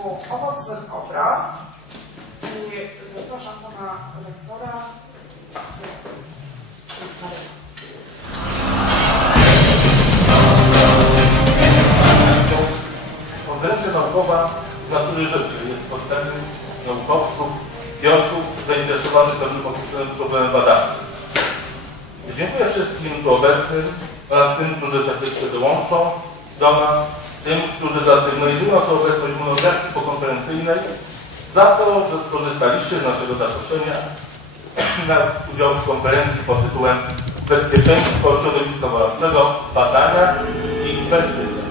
tytułów owocnych obrad i zapraszam pana rektora. Konferencja naukowa z natury rzeczy jest spotkaniem naukowców i osób zainteresowanych pewnym określonym problemem badawczym. Dziękuję wszystkim tu obecnym oraz tym, którzy serdecznie dołączą do nas tym, którzy zasygnalizują swoją obecność monografii pokonferencyjnej, za to, że skorzystaliście z naszego zaproszenia na udział w konferencji pod tytułem Bezpieczeństwo środowiska badania i inwestycje.